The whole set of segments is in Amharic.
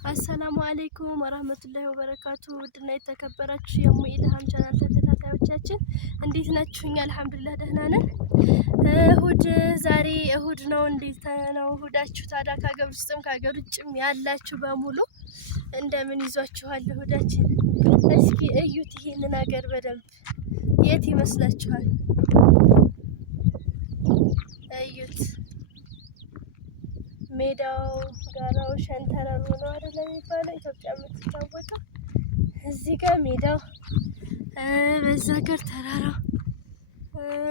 አሰላሙ አለይኩም ወራህመቱላሂ ወበረካቱ። ውድና የተከበራችሁ የሙ ኢልሃም ቻናል ተከታታዮቻችን እንዴት ናችሁ? እኛ አልሐምዱሊላህ ደህና ነን። ዛሬ እሁድ ነው። እንዴት ነው እሁዳችሁ? ታዲያ ከሀገር ውስጥም ከሀገር ውጭም ያላችሁ በሙሉ እንደምን ይዟችኋል እሁዳችን? እስኪ እዩት ይሄንን ሀገር በደንብ የት ይመስላችኋል? እዩት። ሜዳው ጋራው ሸንተረሩ ነው አይደል የሚባለው ኢትዮጵያ የምትታወቀው። እዚህ ጋር ሜዳው፣ በዛ ጋር ተራራው፣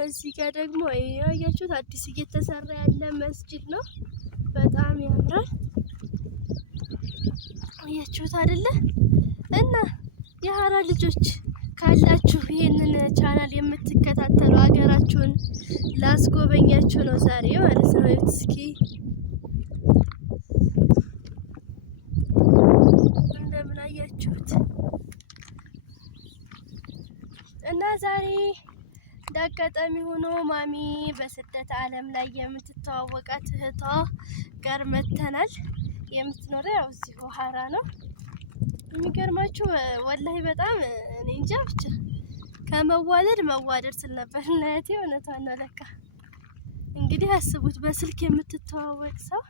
እዚህ ጋር ደግሞ አያችሁት አዲስ እየተሰራ ያለ መስጂድ ነው። በጣም ያምራል። አያችሁት አይደለ? እና የሀራ ልጆች ካላችሁ ይሄንን ቻናል የምትከታተሉ ሀገራችሁን ላስጎበኛችሁ ነው ዛሬ ማለት ነው። እስኪ እና ዛሬ እንዳጋጣሚ ሆኖ ማሚ በስደት ዓለም ላይ የምትተዋወቃት እህቷ ጋር መተናል። የምትኖረው ያው እዚሁ ሀራ ነው። የሚገርማችሁ ወላሂ በጣም እኔ እንጃ ብቻ ከመዋደድ መዋደድ ስል ነበር እናቴ። እውነቷን ነው ለካ። እንግዲህ አስቡት በስልክ የምትተዋወቅ ሰው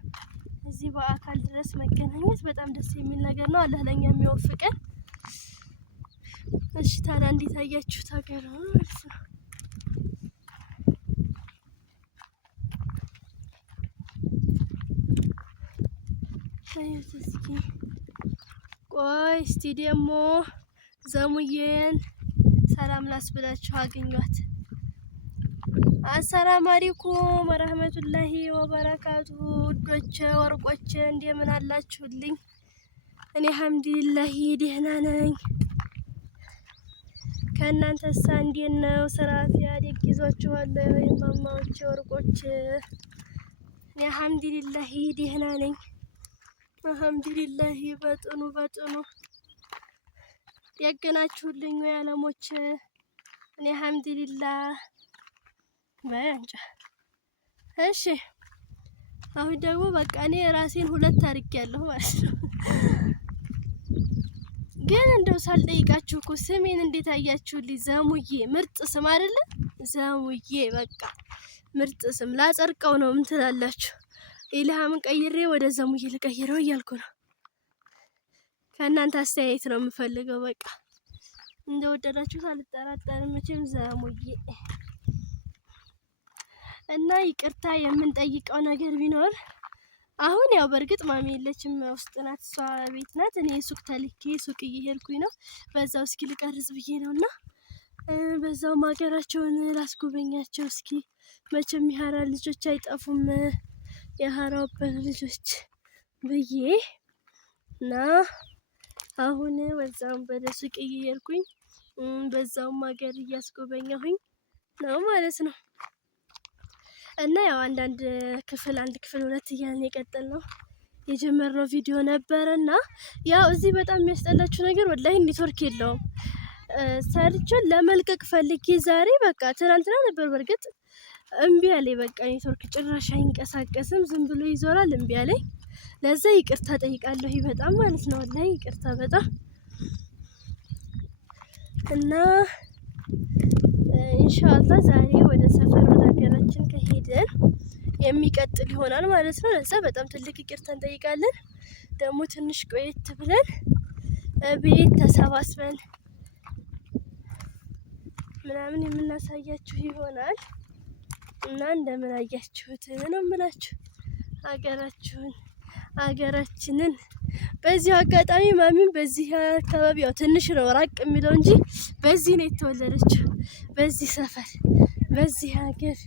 እዚህ በአካል ድረስ መገናኘት በጣም ደስ የሚል ነገር ነው። አላህ ለኛ የሚወፍቀን። እሺ ታዲያ እንዴት አያችሁት ሀገር ነው ማለት ነው? እስኪ ቆይ እስቲ ደግሞ ዘሙዬን ሰላም ላስብላችሁ አገኟት። አሰላሙ አለይኩም ወራህመቱላሂ ወበረካቱ። ውዶቼ ወርቆቼ እንደምን አላችሁልኝ? እኔ አልሐምዱሊላህ ደህና ነኝ። ከእናንተሳ እንዴት ነው? ስራ ፊያዴግ ይዟችኋል? ማማዎቼ ወርቆቼ እኔ አልሐምዱሊላህ ደህና ነኝ። አልሐምዱሊላህ በጥኑ ያገናችሁልኝ ወይ አለሞች? እኔ አልሐምዱሊላህ በእንጃ። እሺ አሁን ደግሞ በቃ እኔ ራሴን ሁለት አድርጌያለሁ ማለት ነው። ግን እንደው ሳልጠይቃችሁ እኮ ስሜን እንዴት አያችሁልኝ? ዘሙዬ ምርጥ ስም አይደለ? ዘሙዬ በቃ ምርጥ ስም። ላጸድቀው ነው ምን ትላላችሁ? ኢልሃምን ቀይሬ ወደ ዘሙዬ ልቀይረው እያልኩ ነው። ከእናንተ አስተያየት ነው የምፈልገው። በቃ እንደወደዳችሁት አልጠራጠርም መቼም። ዘሙዬ እና ይቅርታ የምንጠይቀው ነገር ቢኖር አሁን ያው በእርግጥ ማሚ የለችም፣ ውስጥ ናት፣ እሷ ቤት ናት። እኔ ሱቅ ተልኬ ሱቅ እየሄድኩኝ ነው። በዛው እስኪ ልቀርጽ ብዬ ነውና በዛው ሀገራቸውን ላስጎበኛቸው እስኪ። መቼም የሀራ ልጆች አይጠፉም፣ የሀራው ልጆች ብዬ እና አሁን በዛውም ወደ ሱቅ እየሄድኩኝ በዛውም ሀገር እያስጎበኛሁኝ ነው ማለት ነው። እና ያው አንድ ክፍል ሁለት እያልን የቀጠልነው የጀመርነው ቪዲዮ ነበረና ያው እዚህ በጣም የሚያስጠላችሁ ነገር ወላሂ ኔትወርክ የለውም። ሰርቼን ለመልቀቅ ፈልጌ ዛሬ በቃ ትናንትና ነበር በእርግጥ እምቢ አለኝ። በቃ ኔትወርክ ጭራሽ አይንቀሳቀስም፣ ዝም ብሎ ይዞራል። እምቢ አለኝ። ለዛ ይቅርታ ጠይቃለሁ በጣም ማለት ነው። ወላሂ ይቅርታ በጣም እና ኢንሻአላህ ዛሬ ወደ ሰፈር ወደ ሀገራችን ከሄድን የሚቀጥል ይሆናል ማለት ነው። ለዛ በጣም ትልቅ ይቅርታ እንጠይቃለን። ደግሞ ትንሽ ቆየት ብለን ቤት ተሰባስበን ምናምን የምናሳያችሁ ይሆናል እና እንደምን አያችሁት ነው የምላችሁ ሀገራችንን። በዚህ አጋጣሚ ማሚን በዚህ አካባቢ ያው ትንሽ ነው ራቅ የሚለው እንጂ በዚህ ነው የተወለደችው፣ በዚህ ሰፈር በዚህ ሀገር።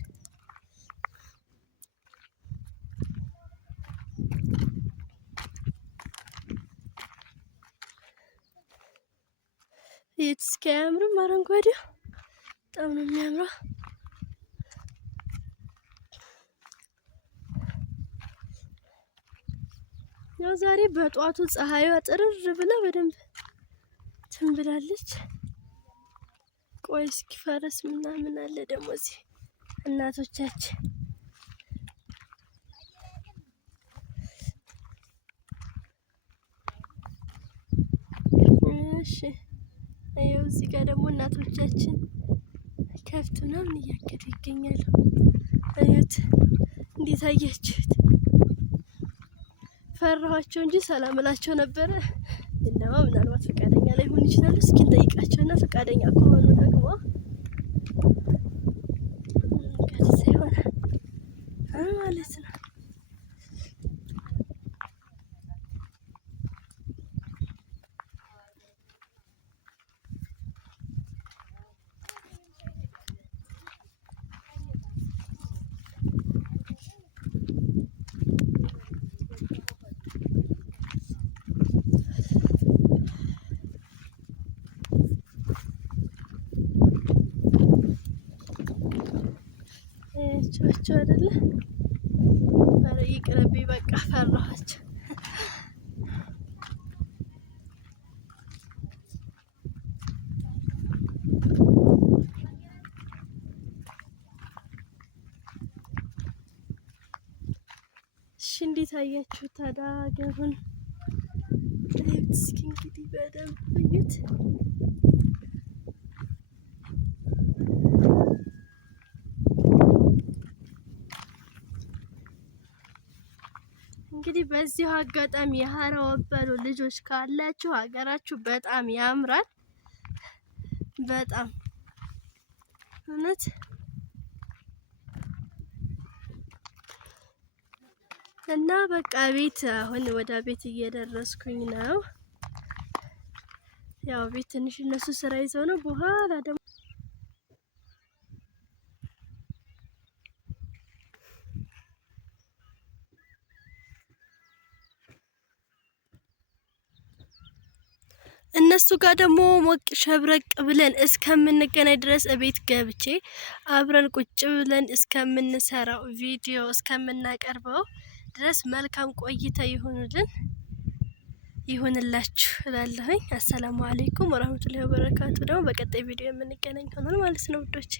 እስኪ አያምርም? አረንጓዴው በጣም ነው የሚያምረው። ያው ዛሬ በጧቱ ፀሐይዋ ጥርር ብላ በደንብ ትንብላለች። ቆይ እስኪ ፈረስ ምናምን አለ ደግሞ እዚህ እናቶቻችን እሺ ይኸው እዚህ ጋር ደግሞ እናቶቻችን ከብት ምናምን እያገዱ ይገኛሉ። እዩት፣ እንዴት አያችሁት? ፈራኋቸው እንጂ ሰላም እላቸው ነበረ። እንደማ ምናልባት ፈቃደኛ ላይ ሆን ይችላል። እስኪ እንጠይቃቸውና ፈቃደኛ ከሆኑ ደግሞ ከዚህ ይሆነ ማለት ነው። ቻቸው አይደለ? ኧረ ይቅርብኝ በቃ ፈራኋቸው። እሺ እንዴት አያችሁ ታዲያ ሀገሩን? እስኪ እንግዲህ በደንብ እዩት። እንግዲህ በዚሁ አጋጣሚ የሀራ ወበሉ ልጆች ካላችሁ ሀገራችሁ በጣም ያምራል። በጣም እውነት እና በቃ ቤት አሁን ወደ ቤት እየደረስኩኝ ነው። ያው ቤት ትንሽ እነሱ ስራ ይዘው ነው። በኋላ ደግሞ እነሱ ጋር ደግሞ ሞቅ ሸብረቅ ብለን እስከምንገናኝ ድረስ እቤት ገብቼ አብረን ቁጭ ብለን እስከምንሰራው ቪዲዮ እስከምናቀርበው ድረስ መልካም ቆይታ ይሁንላችሁ እላለሁኝ። አሰላሙ አለይኩም ወራህመቱላሂ ወበረካቱ። ደግሞ በቀጣይ ቪዲዮ የምንገናኝ ይሆናል ማለት ነው ውዶች።